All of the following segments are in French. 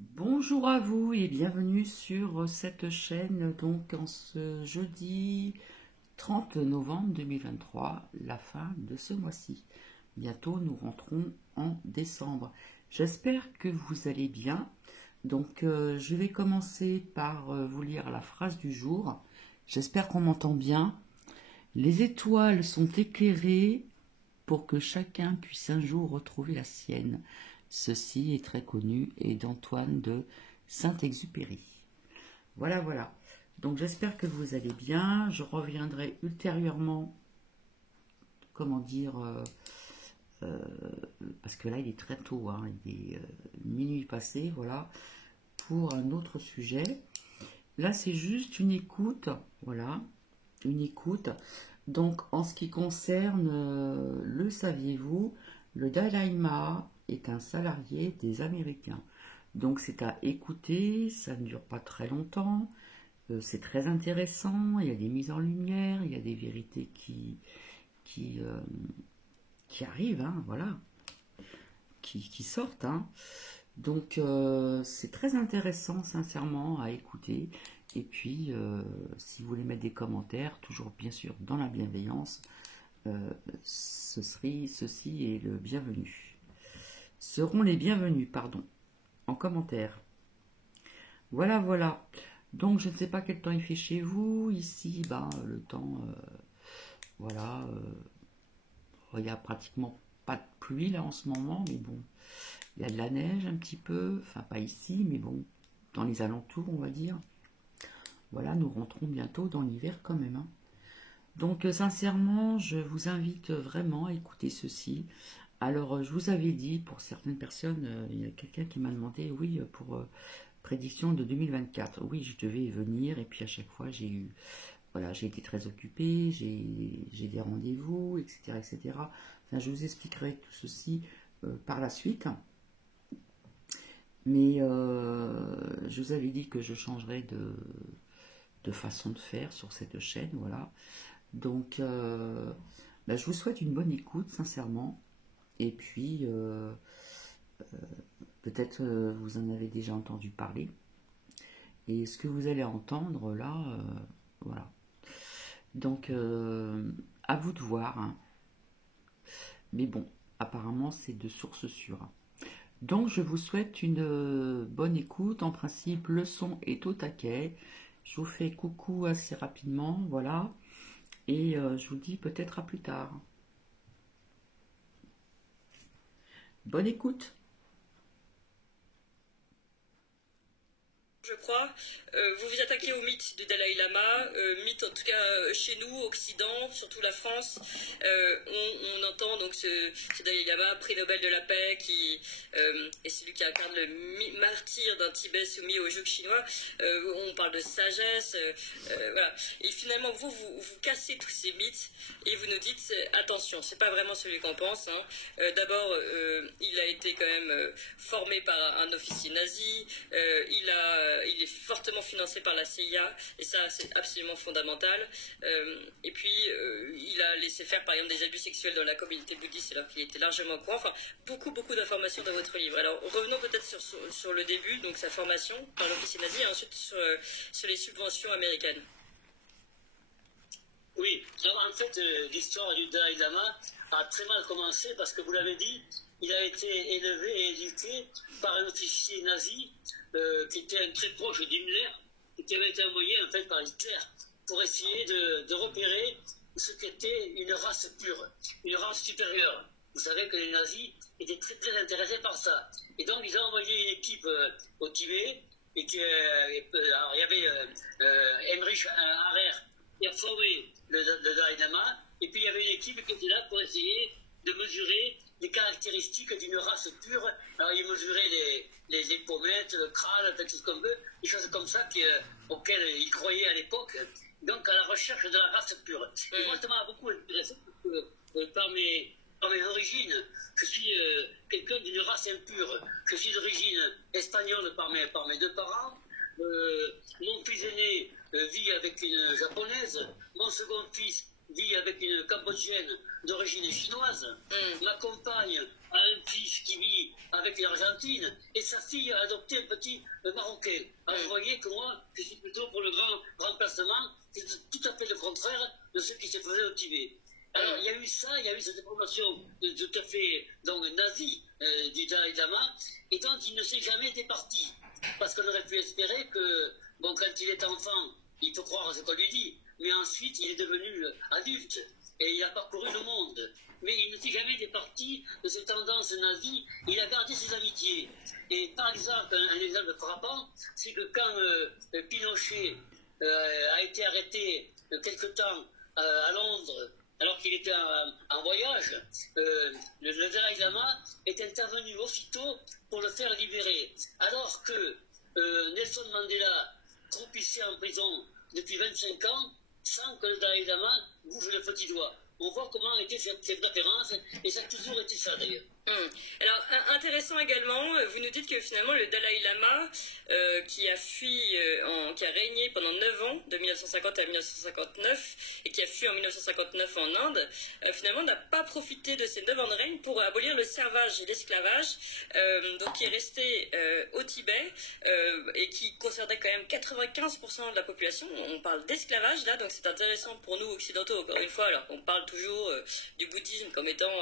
Bonjour à vous et bienvenue sur cette chaîne, donc en ce jeudi 30 novembre 2023, la fin de ce mois-ci. Bientôt nous rentrons en décembre. J'espère que vous allez bien. Donc je vais commencer par vous lire la phrase du jour. J'espère qu'on m'entend bien. Les étoiles sont éclairées pour que chacun puisse un jour retrouver la sienne. Ceci est très connu et d'Antoine de Saint-Exupéry. Voilà, voilà. Donc j'espère que vous allez bien. Je reviendrai ultérieurement, comment dire, parce que là il est très tôt, hein, il est minuit passé, voilà, pour un autre sujet. Là c'est juste une écoute, voilà, une écoute. Donc en ce qui concerne le saviez-vous, le Dalai Lama est un salarié des Américains. Donc c'est à écouter, ça ne dure pas très longtemps, c'est très intéressant, il y a des mises en lumière, il y a des vérités qui, euh, qui arrivent, hein, voilà, qui sortent. Hein. Donc c'est très intéressant sincèrement à écouter. Et puis si vous voulez mettre des commentaires, toujours bien sûr dans la bienveillance, ceci est le bienvenu. Seront les bienvenus, pardon, en commentaire. Voilà, voilà. Donc je ne sais pas quel temps il fait chez vous. Ici, ben, le temps, voilà, il n'y a pratiquement pas de pluie là en ce moment, mais bon, il y a de la neige un petit peu, enfin pas ici, mais bon, dans les alentours, on va dire. Voilà, nous rentrons bientôt dans l'hiver quand même. Hein. Donc sincèrement, je vous invite vraiment à écouter ceci. Alors, je vous avais dit, pour certaines personnes, il y a quelqu'un qui m'a demandé, oui, pour prédiction de 2024. Oui, je devais y venir, et puis à chaque fois, voilà, j'ai été très occupée, j'ai des rendez-vous, etc., etc. Enfin, je vous expliquerai tout ceci par la suite. Mais je vous avais dit que je changerais de façon de faire sur cette chaîne, voilà. Donc, bah, je vous souhaite une bonne écoute, sincèrement. Et puis, peut-être vous en avez déjà entendu parler. Et ce que vous allez entendre là, voilà. Donc, à vous de voir. Hein. Mais bon, apparemment, c'est de sources sûres. Donc, je vous souhaite une bonne écoute. En principe, le son est au taquet. Je vous fais coucou assez rapidement, voilà. Et je vous dis peut-être à plus tard. Bonne écoute. Je crois. Vous vous attaquez au mythe du Dalai Lama, mythe en tout cas chez nous, Occident, surtout la France. On entend donc ce Dalai Lama, prix Nobel de la paix, qui est celui qui incarne le martyr d'un Tibet soumis au joug chinois. On parle de sagesse, voilà. Et finalement, vous cassez tous ces mythes et vous nous dites attention, c'est pas vraiment celui qu'on pense. Hein. D'abord, il a été quand même formé par un officier nazi. Il est fortement financé par la CIA, et ça, c'est absolument fondamental. Et puis, il a laissé faire, par exemple, des abus sexuels dans la communauté bouddhiste, alors qu'il était largement au courant. Enfin, beaucoup d'informations dans votre livre. Alors, revenons peut-être sur le début, donc sa formation par l'officier nazi, et ensuite sur les subventions américaines. Oui, en fait, l'histoire du Dalai Lama a très mal commencé parce que vous l'avez dit, il a été élevé et éduqué par un officier nazi qui était un très proche d'Himmler et qui avait été envoyé en fait par Hitler pour essayer de repérer ce qu'était une race pure, une race supérieure. Vous savez que les nazis étaient très intéressés par ça. Et donc ils ont envoyé une équipe au Tibet et alors, il y avait Heinrich Harrer qui a formé le Dalai Lama, et puis il y avait une équipe qui était là pour essayer de mesurer les caractéristiques d'une race pure. Alors ils mesuraient les pommettes, le crâne, tout ce qu'on veut, des choses comme ça auxquelles ils croyaient à l'époque, donc à la recherche de la race pure. Et moi ça m'a beaucoup intéressé parce que par mes origines, je suis quelqu'un d'une race impure. Je suis d'origine espagnole par mes deux parents. Mon fils aîné vit avec une japonaise. Mon second fils vit avec une Cambodgienne d'origine chinoise. Ma compagne a un fils qui vit avec l'Argentine et sa fille a adopté un petit Marocain. Alors vous voyez que moi, je suis plutôt pour le grand remplacement, c'est tout à fait le contraire de ce qui se faisait au Tibet. Alors il y a eu ça, il y a eu cette promotion tout à fait donc, nazie du Dalai Lama, et dont il ne s'est jamais départi. Parce qu'on aurait pu espérer que, bon, quand il est enfant, il faut croire ce qu'on lui dit, mais ensuite il est devenu adulte et il a parcouru le monde. Mais il ne s'est jamais départi de cette tendance nazie, il a gardé ses amitiés. Et par exemple, un exemple frappant, c'est que quand Pinochet a été arrêté quelque temps à Londres, alors qu'il était en voyage, le Dalai Lama est intervenu aussitôt pour le faire libérer. Alors que Nelson Mandela croupissait en prison depuis 25 ans sans que le Dalai Lama bouge le petit doigt. On voit comment était cette référence, et ça a toujours été ça d'ailleurs. Alors, intéressant également, vous nous dites que finalement le Dalai Lama, qui a fui, qui a régné pendant 9 ans, de 1950 à 1959, et qui a fui en 1959 en Inde, finalement n'a pas profité de ces 9 ans de règne pour abolir le servage et l'esclavage, donc qui est resté au Tibet, et qui concernait quand même 95% de la population. On parle d'esclavage là, donc c'est intéressant pour nous occidentaux, encore une fois, alors qu'on parle toujours du bouddhisme comme étant,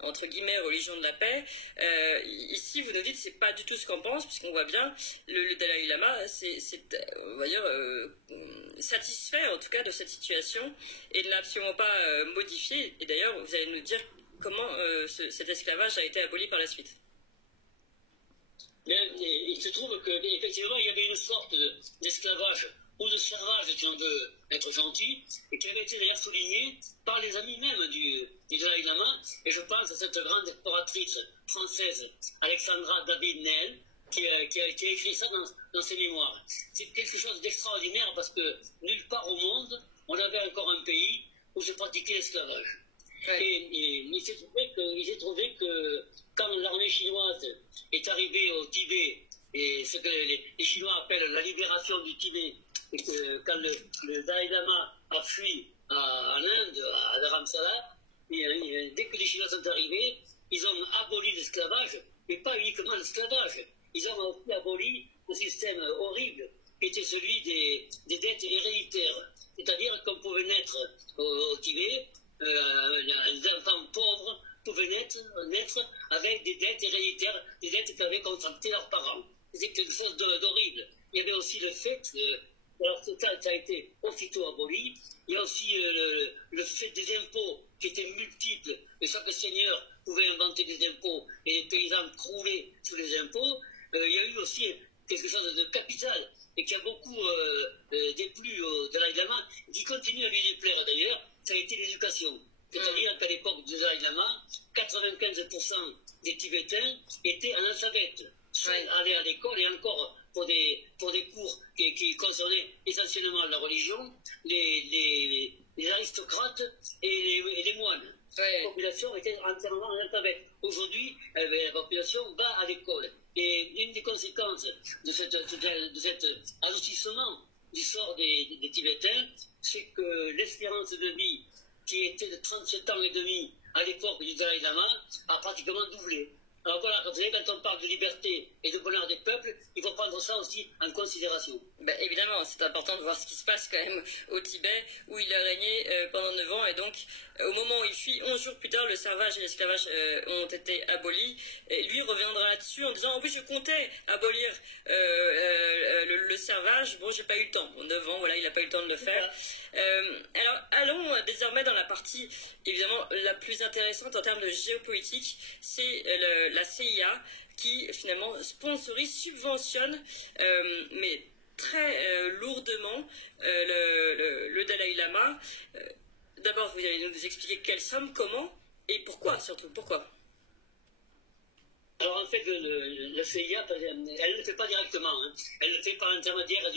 entre guillemets, religion de la paix. Ici, vous nous dites c'est pas du tout ce qu'on pense, puisqu'on voit bien le Dalai Lama, c'est on va dire satisfait en tout cas de cette situation et ne l'a absolument pas modifié. Et d'ailleurs, vous allez nous dire comment cet esclavage a été aboli par la suite. Bien, il se trouve qu'effectivement, il y avait une sorte d'esclavage ou de servage, si on veut être gentil, et qui avait été d'ailleurs souligné par les amis même du Dalai Lama, et je pense à cette grande exploratrice française, Alexandra David-Néel, qui a écrit ça dans ses mémoires. C'est quelque chose d'extraordinaire parce que nulle part au monde, on avait encore un pays où se pratiquait l'esclavage. Ouais. Et il s'est trouvé que quand l'armée chinoise est arrivée au Tibet, et ce que les Chinois appellent la libération du Tibet, et que quand le Dalai Lama a fui en Inde, à Dharamsala, dès que les Chinois sont arrivés, ils ont aboli l'esclavage, mais pas uniquement l'esclavage. Ils ont aussi aboli un système horrible qui était celui des dettes héréditaires. C'est-à-dire qu'on pouvait naître au Tibet, les enfants pauvres pouvaient naître avec des dettes héréditaires, des dettes qu'avaient contractées leurs parents. C'est quelque chose d'horrible. Il y avait aussi le fait, alors ça a été aussitôt aboli, il y a aussi le fait des impôts qui étaient multiples, et chaque seigneur pouvait inventer des impôts, et les paysans croulaient sous les impôts. Il y a eu aussi quelque chose de capital, et qui a beaucoup déplu au Dalai Lama, qui continue à lui déplaire d'ailleurs, ça a été l'éducation. C'est-à-dire qu'à l'époque du Dalai Lama, 95% des Tibétains étaient analphabètes, soit allaient à l'école, et encore pour des cours qui concernaient essentiellement la religion, les aristocrates et les moines. Ouais. La population était entièrement analphabète. Aujourd'hui, la population va à l'école. Et une des conséquences de cet adoucissement du sort des Tibétains, c'est que l'espérance de vie, qui était de 37 ans et demi à l'époque du Dalai Lama, a pratiquement doublé. Alors voilà, vous savez, quand on parle de liberté et de bonheur des peuples, il faut prendre ça aussi en considération. Ben, évidemment, c'est important de voir ce qui se passe quand même au Tibet, où il a régné pendant 9 ans, et donc au moment où il fuit, 11 jours plus tard, le servage et l'esclavage ont été abolis, et lui reviendra là-dessus en disant « oui, je comptais abolir le servage, bon, j'ai pas eu le temps. Bon, 9 ans, voilà, il n'a pas eu le temps de le faire. » Alors, allons désormais dans la partie, évidemment, la plus intéressante en termes de géopolitique, c'est la CIA, qui finalement sponsorise, subventionne, mais très lourdement le Dalai Lama. D'abord, vous allez nous expliquer quelle somme, comment et pourquoi, surtout pourquoi. Alors en fait, la CIA, elle ne le fait pas directement, hein. Elle le fait par l'intermédiaire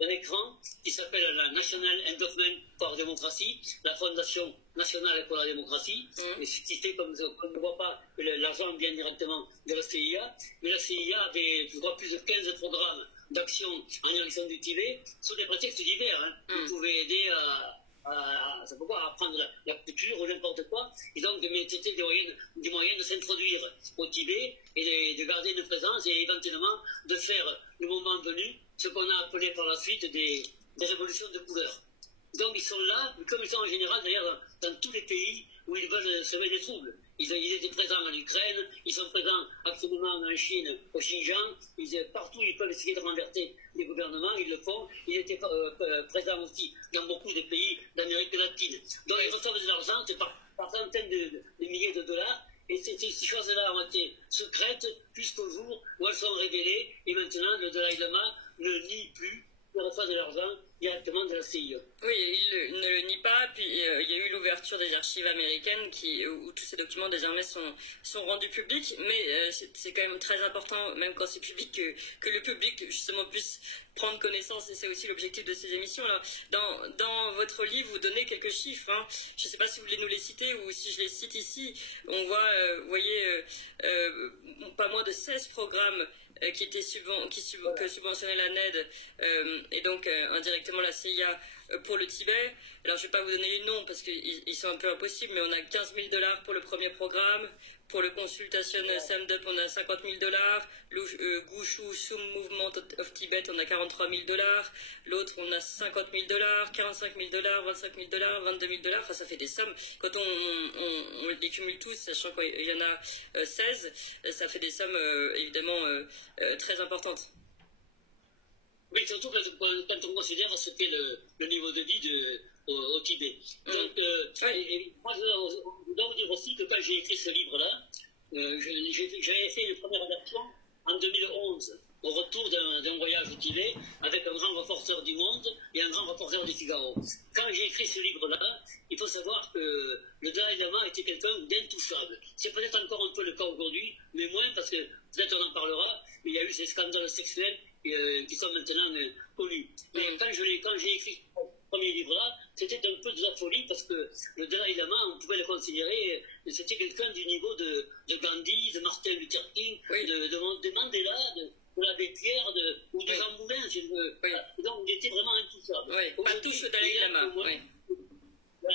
d'un écran qui s'appelle la National Endowment for Democracy, la Fondation nationale pour la démocratie, et ce qui fait qu'on ne voit pas que l'argent vient directement de la CIA, mais la CIA avait, je crois, plus de 15 programmes d'action en direction du Tibet, sous des prétextes divers. Hein. Vous pouvez aider à ça peut pas apprendre la couture ou n'importe quoi. Et donc, mais c'était des moyens de s'introduire au Tibet et de garder une présence et éventuellement de faire, le moment venu, ce qu'on a appelé par la suite des révolutions de couleur. Donc ils sont là, comme ils sont en général d'ailleurs dans tous les pays où ils veulent semer des troubles. Ils étaient présents en Ukraine, ils sont présents absolument en Chine, au Xinjiang, partout ils peuvent essayer de renverser les gouvernements, ils le font. Ils étaient présents aussi dans beaucoup de pays d'Amérique latine. Donc ils reçoivent de l'argent, c'est par centaines de milliers de dollars, et ces choses-là ont été secrètes jusqu'au jour où elles sont révélées, et maintenant le Dalai Lama ne nie plus qu'il reçoit de l'argent directement de la CIA. Oui, il ne le nie pas. Puis il y a eu l'ouverture des archives américaines où tous ces documents désormais sont rendus publics. Mais c'est quand même très important, même quand c'est public, que le public justement puisse prendre connaissance. Et c'est aussi l'objectif de ces émissions. Alors, dans votre livre, vous donnez quelques chiffres. Hein. Je ne sais pas si vous voulez nous les citer ou si je les cite ici. On voit, vous voyez, pas moins de 16 programmes que subventionnait la NED et donc indirectement la CIA pour le Tibet. Alors je ne vais pas vous donner les noms parce qu'ils sont un peu impossibles, mais on a 15 000 $ pour le premier programme. Pour le Consultation Samdup, on a 50 000 $. Le Gushu Sum Movement of Tibet, on a 43 000 $. L'autre, on a 50 000 $, 45 000 $, 25 000 $, 22 000 $. Enfin, ça fait des sommes. Quand on les cumule tous, sachant qu'il y en a 16, ça fait des sommes évidemment très importantes. Oui, surtout quand on considère ce qu'est le niveau de vie au Tibet. Donc, moi, je dois vous dire aussi que quand j'ai écrit ce livre-là, j'avais fait une première version en 2011, au retour d'un voyage au Tibet, avec un grand reporter du Monde et un grand reporter du Figaro. Quand j'ai écrit ce livre-là, il faut savoir que le Dalai Lama était quelqu'un d'intouchable. C'est peut-être encore un peu le cas aujourd'hui, mais moins parce que, peut-être on en parlera, mais il y a eu ces scandales sexuels qui sont maintenant connus. Mais quand j'ai écrit ce premier livre-là, c'était un peu de la folie parce que le Dalai Lama, on pouvait le considérer, c'était quelqu'un du niveau de Gandhi, de Martin Luther King, de Mandela, de l'abbé Pierre ou de Jean Moulin. Donc il était vraiment intouchable. Oui, pas touche le Dalai Lama.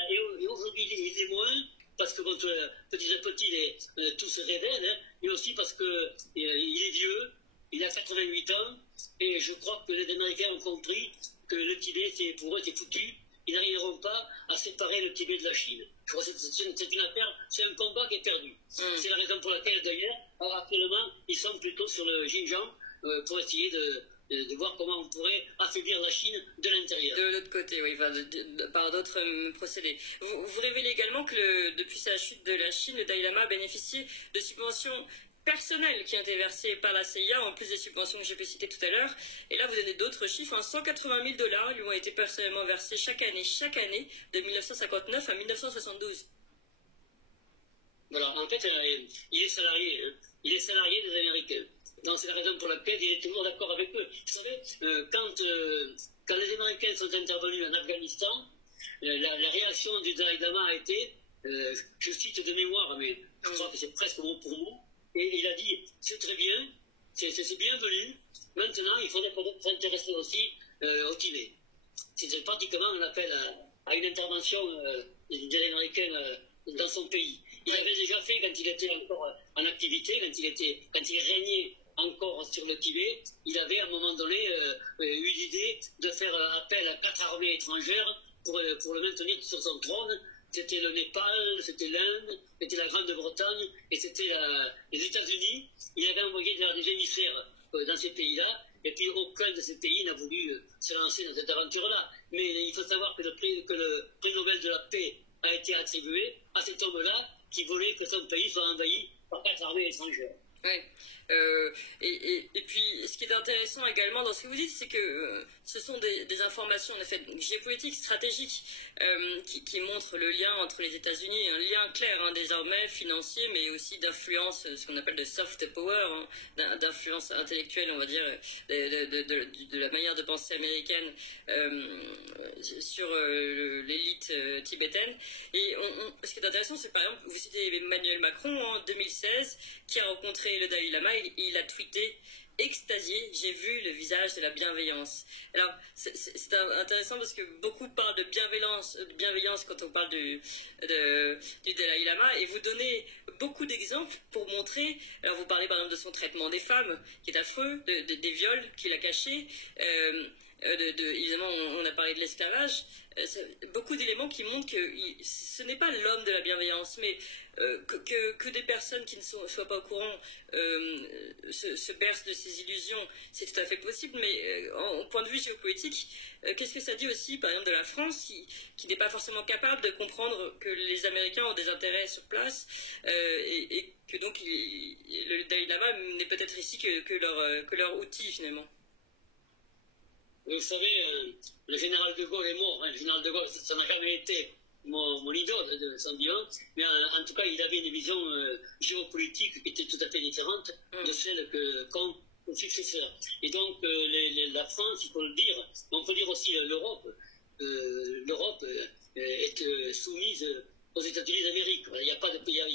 Et aujourd'hui, il est moins, parce que petit à petit, tout se révèle, hein, mais aussi parce qu'il est vieux, il a 88 ans, et je crois que les Américains ont compris que le Tibet, pour eux, c'est foutu. Ils n'arriveront pas à séparer le Tibet de la Chine. Je crois que c'est une affaire, c'est un combat qui est perdu. C'est la raison pour laquelle, d'ailleurs, actuellement, ils sont plutôt sur le Xinjiang pour essayer de voir comment on pourrait affaiblir la Chine de l'intérieur. De l'autre côté, oui, par d'autres procédés. Vous révélez également que depuis sa chute de la Chine, le Dalai Lama a bénéficié de subventions personnelles qui ont été versées par la CIA, en plus des subventions que j'ai pu citer tout à l'heure. Et là, vous donnez d'autres chiffres. 180 000 $ lui ont été personnellement versés chaque année, de 1959 à 1972. Voilà, en fait, il est salarié des Américains. Donc c'est la raison pour laquelle il est toujours d'accord avec eux. Vous savez, quand les Américains sont intervenus en Afghanistan, la réaction du Dalai Lama a été, je cite de mémoire, mais je crois que c'est presque mot pour mot, et il a dit, c'est très bien, c'est bienvenu, maintenant il faudrait s'intéresser aussi au Tibet. C'est pratiquement un appel à une intervention des Américains dans son pays. Il l'avait déjà fait quand il était encore en activité, quand il régnait encore sur le Tibet. Il avait à un moment donné eu l'idée de faire appel à 4 armées étrangères pour le maintenir sur son trône. C'était le Népal, c'était l'Inde, c'était la Grande-Bretagne et c'était les États-Unis. Il avait envoyé des émissaires dans ces pays-là, et puis aucun de ces pays n'a voulu se lancer dans cette aventure-là. Mais il faut savoir que le prix Nobel de la paix a été attribué à cet homme-là qui voulait que son pays soit envahi par 4 armées étrangères. Oui. Et puis, ce qui est intéressant également dans ce que vous dites, c'est que ce sont des informations en effet géopolitiques, stratégiques, qui montrent le lien entre les États-Unis, un lien clair désormais financier, mais aussi d'influence, ce qu'on appelle de soft power, d'influence intellectuelle, on va dire, de la manière de penser américaine sur l'élite tibétaine. Et ce qui est intéressant, c'est par exemple, vous citez Emmanuel Macron en 2016, qui a rencontré le Dalai Lama, il a tweeté: extasié, j'ai vu le visage de la bienveillance. Alors, c'est intéressant parce que beaucoup parlent de bienveillance quand on parle du Dalai Lama, et vous donnez beaucoup d'exemples pour montrer. Alors, vous parlez par exemple de son traitement des femmes, qui est affreux, des viols qu'il a cachés. Évidemment, on a parlé de l'esclavage. Beaucoup d'éléments qui montrent que ce n'est pas l'homme de la bienveillance, mais que des personnes qui ne soient pas au courant se bercent de ces illusions, c'est tout à fait possible, mais en point de vue géopolitique, qu'est-ce que ça dit aussi, par exemple, de la France, qui n'est pas forcément capable de comprendre que les Américains ont des intérêts sur place, et que donc le Dalai Lama n'est peut-être ici que leur outil, finalement. Vous savez, le général de Gaulle est mort. Le général de Gaulle, ça n'a jamais été mon idole de son vivant, mais en tout cas, il avait une vision géopolitique qui était tout à fait différente de celle qu'ont ses successeurs. Et donc, la France, il faut le dire, mais on peut dire aussi l'Europe. L'Europe est soumise aux États-Unis d'Amérique. Il n'y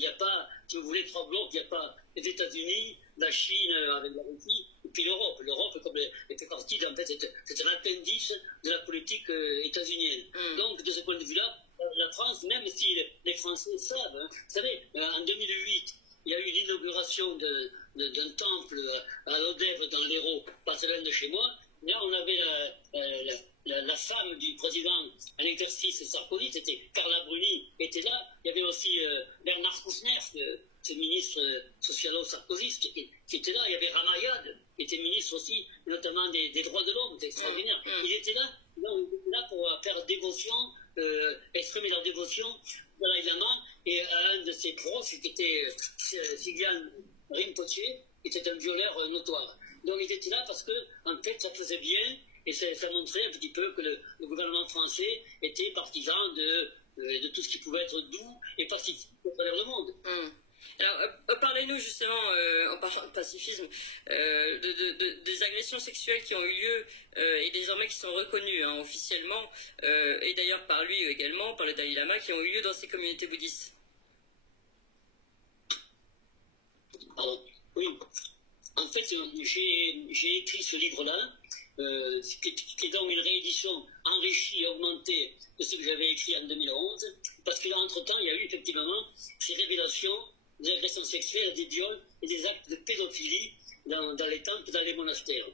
a pas, si vous voulez, trois blocs. Il n'y a pas les États-Unis, la Chine avec la Russie, et puis l'Europe. L'Europe, comme elle fait partie, en fait, c'est un appendice de la politique états-unienne. Donc, de ce point de vue-là, la France, même si les Français savent, hein, vous savez, en 2008, il y a eu l'inauguration d'un temple à Lodève dans l'Hérault, pas très loin de chez moi. Là, on avait la femme du président à l'exercice Sarkozy, c'était Carla Bruni, était là. Il y avait aussi Bernard Kouchner, ce ministre socialo-sarkozyste, qui était là. Il y avait Ramayad, qui était ministre aussi, notamment des droits de l'homme, c'est extraordinaire. Il était là, pour faire dévotion, exprimer la dévotion de Dalai Lama, et à un de ses proches, qui était Sigyal Rinpoche, qui était un violeur notoire. Donc il était là parce que, en fait, ça faisait bien, et ça montrait un petit peu que le gouvernement français était partisan de tout ce qui pouvait être doux et pacifique à travers le monde. Alors, parlez-nous justement, en parlant de pacifisme, des agressions sexuelles qui ont eu lieu et désormais qui sont reconnues officiellement, et d'ailleurs par lui également, par le Dalai Lama, qui ont eu lieu dans ces communautés bouddhistes. Alors, oui. En fait, j'ai écrit ce livre-là, qui est donc une réédition enrichie et augmentée de ce que j'avais écrit en 2011, parce que là, entre-temps, il y a eu effectivement ces révélations des agressions sexuelles, des viols et des actes de pédophilie dans les temples, dans les monastères.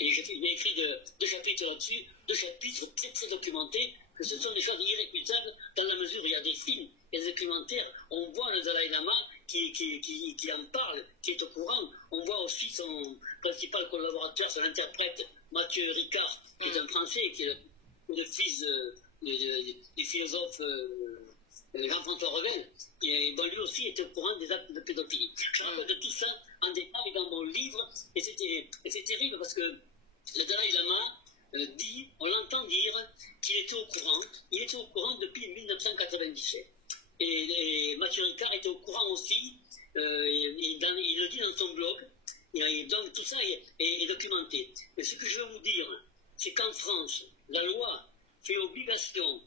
Et j'ai écrit deux chapitres là-dessus, deux chapitres très très documentés, que ce sont des choses irréfutables dans la mesure où il y a des films et des documentaires. On voit le Dalai Lama qui en parle, qui est au courant. On voit aussi son principal collaborateur, son interprète, Mathieu Ricard, qui est un Français, qui est le fils du philosophe Jean-François Revel, qui lui aussi était au courant des actes de pédophilie. Je raconte de tout ça en détail dans mon livre, et c'est terrible parce que le Dalai Lama dit, on l'entend dire, qu'il était au courant. Il était au courant depuis 1997. Et Mathieu Ricard était au courant aussi, il le dit dans son blog, donc tout ça est documenté. Mais ce que je veux vous dire, c'est qu'en France, la loi fait obligation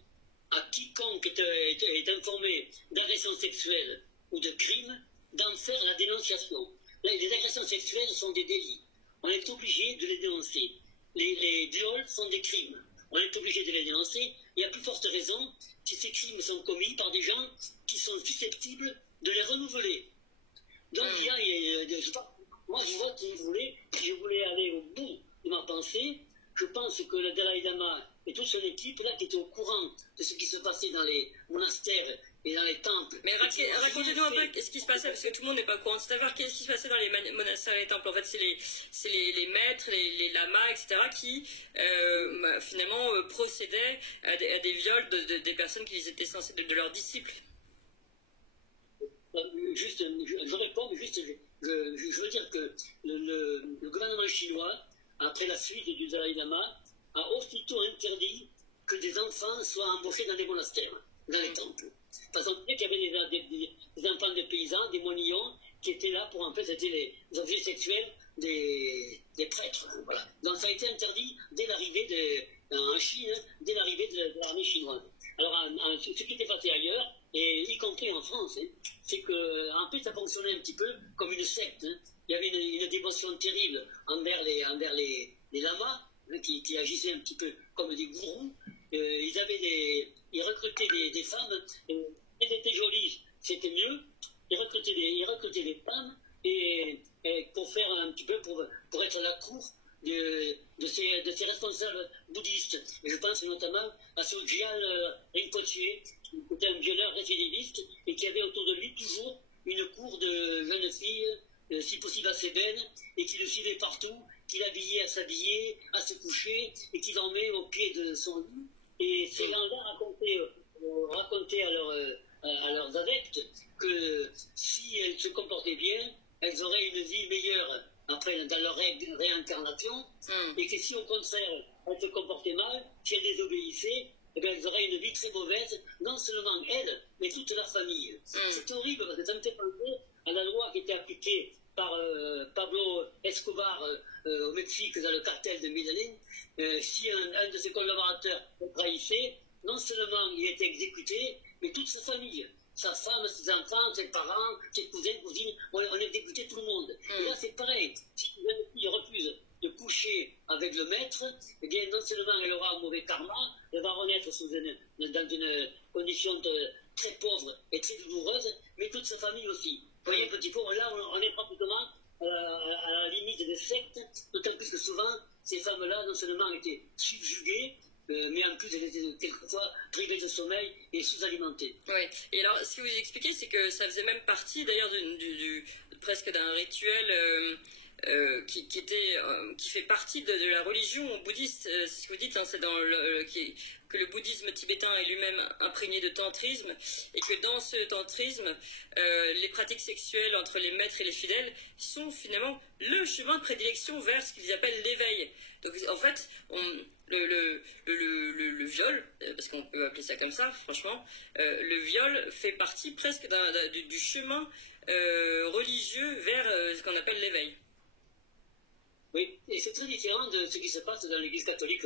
à quiconque est informé d'agressions sexuelles ou de crimes d'en faire la dénonciation. Les agressions sexuelles sont des délits. On est obligé de les dénoncer. Les viols sont des crimes. On est obligé de les dénoncer. Il y a plus forte raison si ces crimes sont commis par des gens qui sont susceptibles de les renouveler. Donc moi je vote, si je voulais aller au bout de ma pensée, je pense que le Dalai Lama et toute son équipe là qui était au courant de ce qui se passait dans les monastères et dans les temples. Mais racontez-nous un peu ce qui se passait, parce que tout le monde n'est pas au courant de savoir qu'est-ce qui se passait dans les monastères et les temples. En fait, c'est les maîtres, les lamas, etc., qui finalement procédaient à des viols des personnes qui étaient censées de leurs disciples. Juste, je réponds, mais juste, je veux dire que le gouvernement chinois, après la fuite du Dalai Lama, a aussitôt interdit que des enfants soient embauchés dans des monastères, dans les temples. Parce qu'on sait qu'il y avait des enfants de paysans, des moignons, qui étaient là pour, en fait, c'était les objets sexuels des prêtres. Voilà. Donc ça a été interdit dès l'arrivée en Chine, dès l'arrivée de l'armée chinoise. Alors, ce qui était passé ailleurs, et y compris en France, c'est que, en fait, ça fonctionnait un petit peu comme une secte. Il y avait une dévotion terrible envers les lamas, qui agissaient un petit peu comme des gourous. Ils recrutaient des femmes, elles étaient jolies, c'était mieux. Ils recrutaient des femmes pour faire un petit peu, pour être la cour de ces responsables bouddhistes. Et je pense notamment à Sogyal Rinpoche, qui était un violeur récidiviste et qui avait autour de lui toujours une cour de jeunes filles, si possible assez belles, et qui le suivait partout, qui l'habillait à s'habiller, à se coucher, et qui dormait au pied de son lit. Et ces gens-là racontaient à leurs adeptes que si elles se comportaient bien, elles auraient une vie meilleure après dans leur réincarnation, et que si au contraire elles se comportaient mal, si elles désobéissaient, eh bien, elles auraient une vie très mauvaise, non seulement elles, mais toute leur famille. C'est horrible parce que ça me fait penser à la loi qui était appliquée par Pablo Escobar au Mexique dans le cartel de Medellín. Si un de ses collaborateurs trahissait, non seulement il était exécuté, mais toute sa famille. Sa femme, ses enfants, ses parents, ses cousins, cousines, on exécutait tout le monde. Et là, c'est pareil. Si une jeune fille refuse de coucher avec le maître, eh bien, non seulement elle aura un mauvais karma, elle va renaître dans une condition très pauvre et très douloureuse, mais toute sa famille aussi. Vous voyez, petit peu, là, on est pratiquement à la limite des sectes, d'autant plus que souvent, ces femmes-là, non seulement étaient subjuguées, mais en plus, elles étaient quelquefois privées de sommeil et sous-alimentées. Oui, et alors, ce que vous expliquez, c'est que ça faisait même partie, d'ailleurs, presque d'un rituel qui fait partie de la religion bouddhiste. C'est ce que vous dites, hein, c'est que le bouddhisme tibétain est lui-même imprégné de tantrisme, et que dans ce tantrisme, les pratiques sexuelles entre les maîtres et les fidèles sont finalement le chemin de prédilection vers ce qu'ils appellent l'éveil. Donc, en fait, le viol, parce qu'on peut appeler ça comme ça, franchement, le viol fait partie presque du chemin religieux vers ce qu'on appelle l'éveil. Oui, et c'est très différent de ce qui se passe dans l'Église catholique.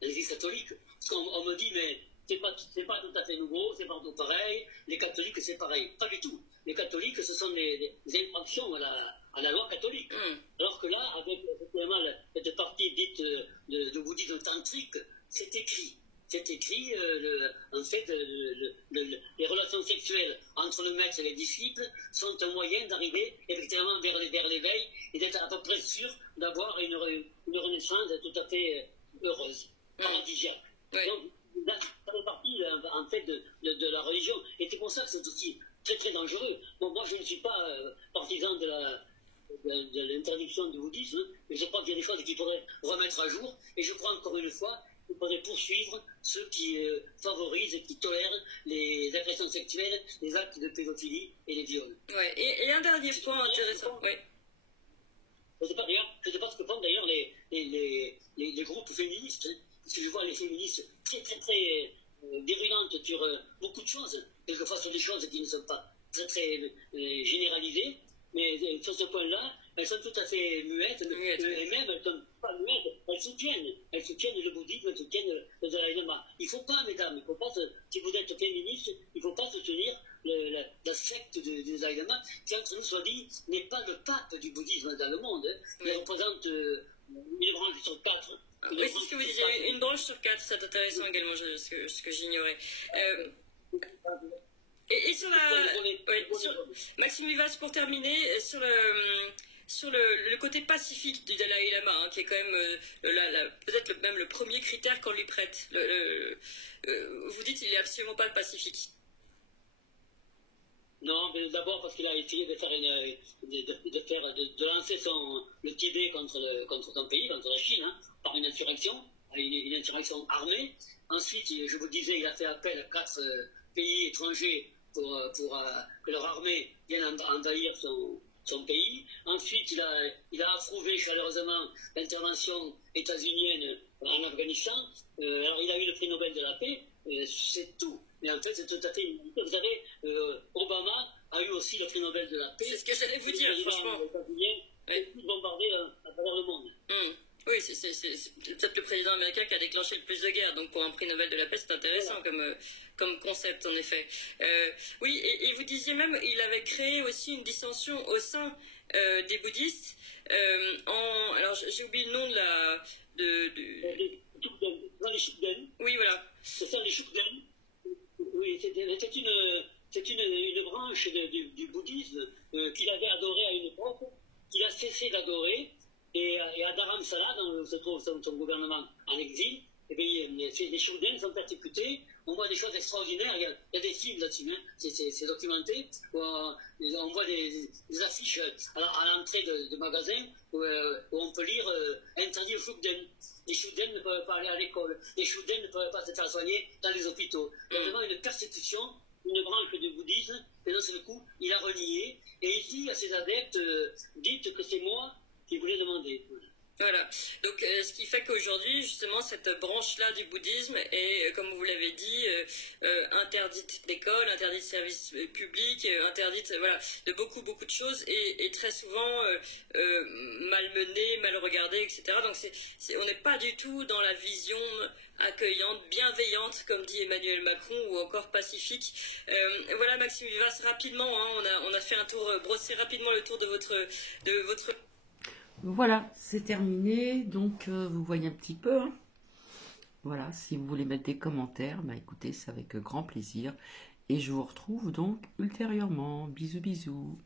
Parce qu'on me dit, mais c'est pas tout à fait nouveau, c'est pas tout pareil, les catholiques c'est pareil. Pas du tout. Les catholiques, ce sont des infractions à la loi catholique. Alors que là, avec effectivement cette partie dite de bouddhisme tantrique, c'est écrit. C'est écrit, en fait, les relations sexuelles entre le maître et les disciples sont un moyen d'arriver effectivement vers l'éveil et d'être à peu près sûr d'avoir une renaissance tout à fait heureuse, paradisiaque. Donc, là, ça fait partie, en fait, de la religion. Et c'est pour ça que c'est aussi très très dangereux. Bon, moi, je ne suis pas partisan de l'interdiction du bouddhisme, mais je crois qu'il y a des choses qu'il faudrait remettre à jour. Et je crois encore une fois qu'il faudrait poursuivre ceux qui favorisent et qui tolèrent les agressions sexuelles, les actes de pédophilie et les viols. Ouais. Et un dernier point intéressant. Ouais. Je ne sais pas ce que font d'ailleurs les groupes féministes, hein, parce que je vois les féministes très très très virulentes sur beaucoup de choses, quelquefois sur des choses qui ne sont pas très très généralisées, mais sur ce point-là, elles sont tout à fait muettes, et même elles ne sont pas muettes, elles soutiennent le bouddhisme, elles soutiennent le Dalai Lama. Il ne faut pas, mesdames, il faut pas si vous êtes féministe, il ne faut pas soutenir la secte du Dalai Lama, qui, entre nous soit dit, n'est pas le pape du bouddhisme dans le monde. Il représente une branche sur 4. Oui, c'est ce que vous disiez, une branche sur 4, c'est intéressant également, ce que j'ignorais. Et sur Maxime Vivas, pour terminer, sur le côté pacifique du Dalai Lama, hein, qui est quand même peut-être même le premier critère qu'on lui prête. Vous dites qu'il n'est absolument pas pacifique. Non, mais d'abord parce qu'il a essayé de faire de lancer le Tibet contre son pays, contre la Chine, hein, par une insurrection armée. Ensuite, je vous disais, il a fait appel à 4 pays étrangers pour que leur armée vienne envahir son pays. Ensuite, il a approuvé chaleureusement l'intervention états-unienne en Afghanistan. Alors, il a eu le prix Nobel de la paix. C'est tout. Mais en fait, c'est tout à fait inutile. Vous savez, Obama a eu aussi le prix Nobel de la paix. C'est ce que j'allais vous dire, franchement. Il a bombardé à travers le monde. Oui, c'est peut-être le président américain qui a déclenché le plus de guerres. Donc, pour un prix Nobel de la paix, c'est intéressant comme concept, en effet. Oui, et vous disiez même, il avait créé aussi une dissension au sein des bouddhistes. Alors, j'ai oublié le nom de la... Dans les Shukden. Oui, voilà. C'est ça, les Shukden. Oui, c'est une branche du bouddhisme qu'il avait adoré à une époque, qu'il a cessé d'adorer, et à Dharamsala, dans se trouve son gouvernement en exil, et bien, les Shukden sont persécutés. On voit des choses extraordinaires, il y a des films là-dessus, hein, c'est documenté, où on voit des affiches à l'entrée de magasins où on peut lire interdit aux Shukden. Les Shukden ne peuvent pas aller à l'école, les Shukden ne peuvent pas se faire soigner dans les hôpitaux. Il y a vraiment une persécution, une branche du bouddhisme, et d'un seul coup, il a renié, et il dit à ses adeptes, dites que c'est moi qui voulais demander. Voilà, donc ce qui fait qu'aujourd'hui, justement, cette branche-là du bouddhisme est, comme vous l'avez dit, interdite d'école, interdite de services publics, interdite voilà, de beaucoup de choses, et très souvent malmenée, mal regardée, etc. Donc on n'est pas du tout dans la vision accueillante, bienveillante, comme dit Emmanuel Macron, ou encore pacifique. Voilà, Maxime Vivas, rapidement, hein, on a fait un tour, brossé rapidement le tour de votre... Voilà, c'est terminé. Donc, vous voyez un petit peu. Hein. Voilà, si vous voulez mettre des commentaires, bah écoutez, c'est avec grand plaisir. Et je vous retrouve donc ultérieurement. Bisous, bisous.